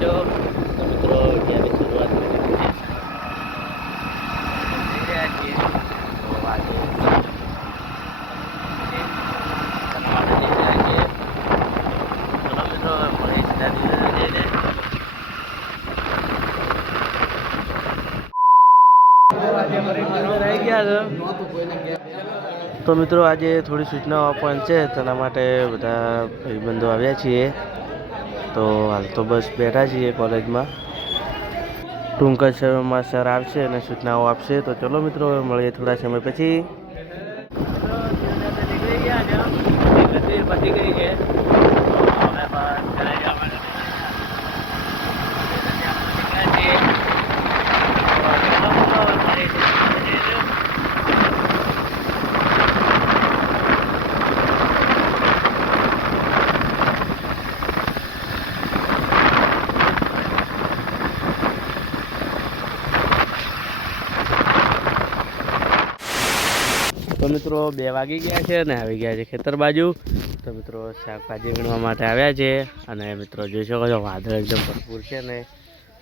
છો? તો મિત્રો જ્યારે શરૂઆત કરી દીધી છે. જઈ રહ્યા છીએ. તો આજે માટે જઈ રહ્યા છીએ. ચલો મિત્રો મળીએ સીધા ધીરે જઈને. આવી ગયા છે. તો મિત્રો આજે થોડી સૂચનાઓ આપવાની છે, તેના માટે બધા ભાઈબંધો આવ્યા છીએ. તો હાલ તો બસ બેઠા છીએ કોલેજમાં. ટૂંક જ સમયમાં સર આવશે અને સૂચનાઓ આપશે. તો ચલો મિત્રો મળીએ થોડા સમય પછી. નીકળી ગયા છે, પતી ગઈ છે. તો મિત્રો 2 વાગી ગયા છે અને આવી ગયા છે ખેતર બાજુ. તો મિત્રો શાકભાજી વીણવા માટે આવ્યા છે અને મિત્રો જોઈ શકો છો વાદળ એકદમ ભરપૂર છે ને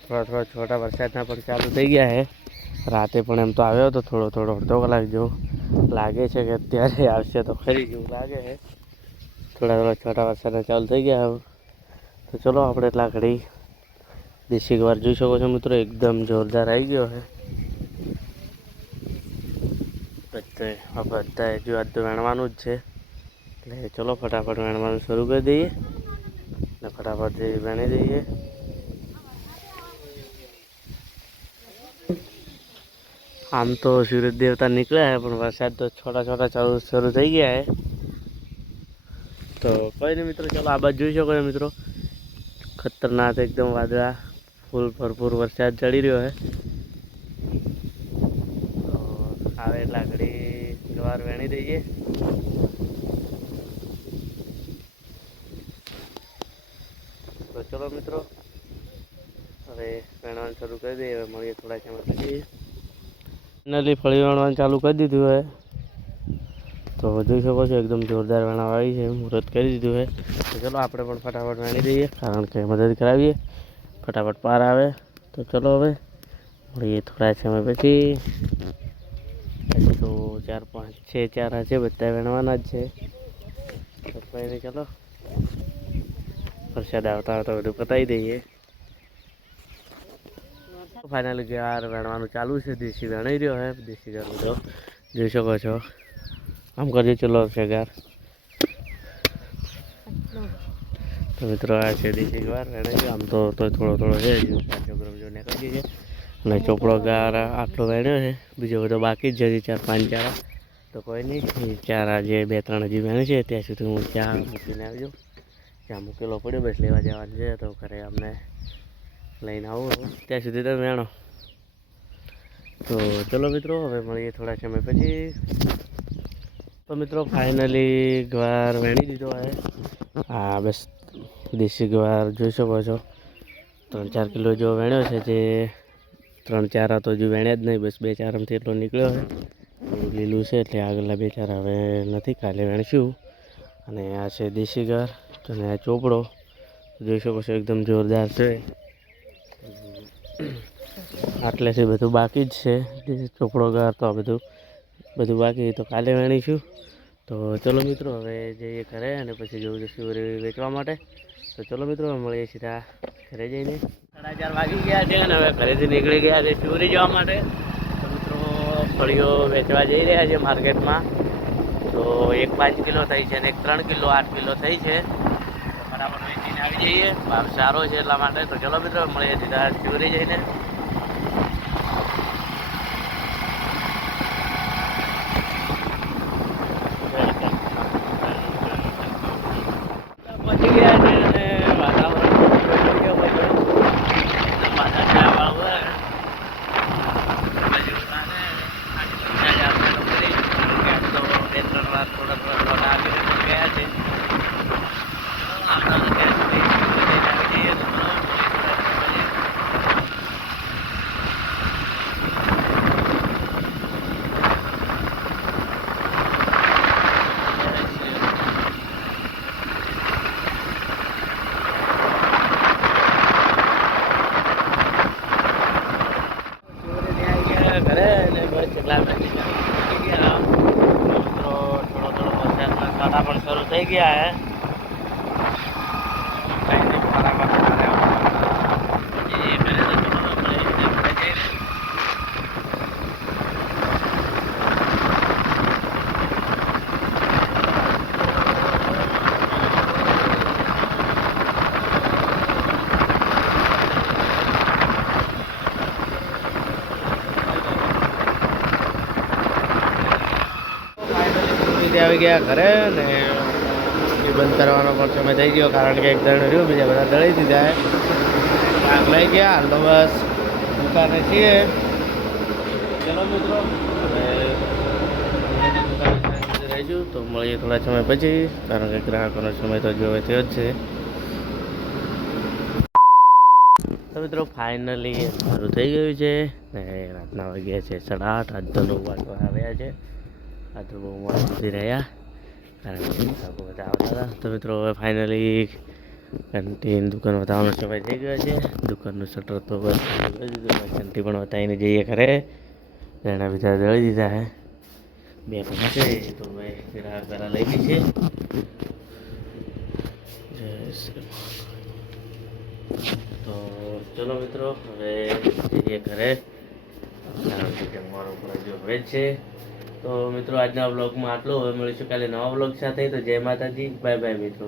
થોડા છોટા વરસાદના પણ ચાલુ થઈ ગયા છે. રાતે પણ એમ તો આવ્યો હતો થોડો અડધો કલાક જેવું. લાગે છે કે અત્યારે આવશે તો ખરી જેવું લાગે છે. થોડા છોટા વરસાદના ચાલુ થઈ ગયા. તો ચલો આપણે એટલા ઘડી દેશી ગવાર જોઈ શકો છો મિત્રો એકદમ જોરદાર આવી ગયો છે. બધા જો આજ તો વેણવાનું જ છે, એટલે ચલો ફટાફટ વેણવાનું શરૂ કરી દઈએ ને ફટાફટ વેણી દઈએ. આમ તો સૂરજ દેવતા નીકળ્યા છે પણ વરસાદ તો છોટા શરૂ થઈ ગયા છે. તો કોઈ નહીં મિત્રો, ચલો આ બાજુ જોઈ શકો છો મિત્રો ખતરનાક એકદમ વાદળા ફૂલ ભરપૂર વરસાદ ચડી રહ્યો છે. આવે એટલે આગળી ગવાર વેણી દઈએ. તો ચલો મિત્રો હવે વેણવાનું શરૂ કરી દઈએ. હવે મળીએ થોડા સમય પછી. ફાઇનલી ફળી વેણવાનું ચાલુ કરી દીધું હોય તો જોઈ શકો છો એકદમ જોરદાર વેણાવાળી છે, મુહૂર્ત કરી દીધું છે. તો ચલો આપણે પણ ફટાફટ વેણી દઈએ કારણ કે મદદ કરાવીએ, ફટાફટ પાર આવે. તો ચલો હવે મળીએ થોડા સમય પછી. તો 4 5 6 4 છે, બધા વેણવાના જ છે. તો કોઈ નહીં, ચલો વરસાદ આવતા તો બધું પતાવી દઈએ. ફાઇનલી ગવાર વેણવાનું ચાલુ છે. દેશી વેણાઈ રહ્યો છે. દેશી ગવાર બધો જોઈ શકો છો. આમ કરજો ચલો ગાર. તો મિત્રો આ છે દેશી ગવાર વેણાઈ ગયો. આમ તો થોડો છે ગરમ જો નીકળી ગઈ છે અને ચોપડો ગાર આટલો વેણ્યો છે. બીજો બધો બાકી જ છે 4 5 ચારા. તો કોઈ નહીં, ચારા જે 2 3 હજી વેણે છે ત્યાં સુધી હું ચા મૂકીને આવજો. ચા મૂકેલો પડ્યો બસ લેવા જવાનું છે. તો ઘરે અમને લઈને આવું ત્યાં સુધી તમે વેણો. તો ચલો મિત્રો હવે મળીએ થોડા સમય પછી. તો મિત્રો ફાઇનલી ગવાર વેણી દીધો છે. હા બસ દેશી ગવાર જોઈ શકો છો 3 4 કિલો જો વેણ્યો છે. જે 3 4 તો હજુ વેણ્યા જ નહીં, બસ 2 4 એટલો નીકળ્યો છે. લીલું છે એટલે આગળના 2 4 હવે નથી, કાલે વેણશું. અને આ છે દેશી ગવાર અને આ ચોપડો જોઈ શકો છો એકદમ જોરદાર છે. આટલેથી બધું બાકી જ છે. ચોપડો ગવાર તો બધું બાકી, તો કાલે વેણીશું. તો ચલો મિત્રો હવે જઈએ ઘરે અને પછી જવું જશું વેચવા માટે. તો ચલો મિત્રો મળીએ સીધા ઘરે જઈને. 4:30 વાગી ગયા છે અને હવે ઘરેથી નીકળી ગયા છે શિવરી જવા માટે. તો મિત્રો ફળીઓ વેચવા જઈ રહ્યા છે માર્કેટમાં. તો એક 5 કિલો થઈ છે અને એક 3 કિલો 8 કિલો થઈ છે. તો ફટાફટ વેચીને આવી જઈએ, ભાવ સારો છે એટલા માટે. તો ચલો મિત્રો મળીએ સીધા શિવરી જઈને. પહોંચી ગયા છે અને વાતાવરણ સાટા પણ શરૂ થઈ ગયા હે. આવી ગયા ઘરે ને એ બંધ કરવાનો પણ સમય થઈ ગયો, કારણ કે એક દળ રહ્યું, બીજા બધા દળી દીધા આગ લઈ ગયા. હાલ તો બસ દુકાને છીએ. ચલો મિત્રો, હવે દુકાને રહીશું તો મળીએ થોડા સમય પછી, કારણ કે ગ્રાહકોનો સમય તો જો થયો જ છે. તો મિત્રો ફાઇનલી સારું થઈ ગયું છે ને રાતના વાગ્યા છે 8:30. આજ તો 9 વાગવા આવ્યા છે. આ તો બહુ મોડા સુધી રહ્યા, કારણ કે બધા આવતા હતા. તો મિત્રો હવે ફાઇનલી કેન્ટીન દુકાન બતાવવાનો સમય થઈ ગયો છે. દુકાનનું શટર તો બસ કેન્ટીન પણ બતાવીને જઈએ ઘરે. એના બીજા દળી દીધા હે, 2 પણ છે તો ભાઈ ગ્રાહક પહેલાં લઈ ગઈ છે. તો ચલો મિત્રો, હવે જઈએ ઘરે, કારણ કે જમવાનું પણ હજુ હવે જ છે. તો મિત્રો આજના વ્લોગમાં આટલું. હવે મળીશું કાલે નવા વ્લોગ સાથે. તો જય માતાજી, બાય બાય મિત્રો.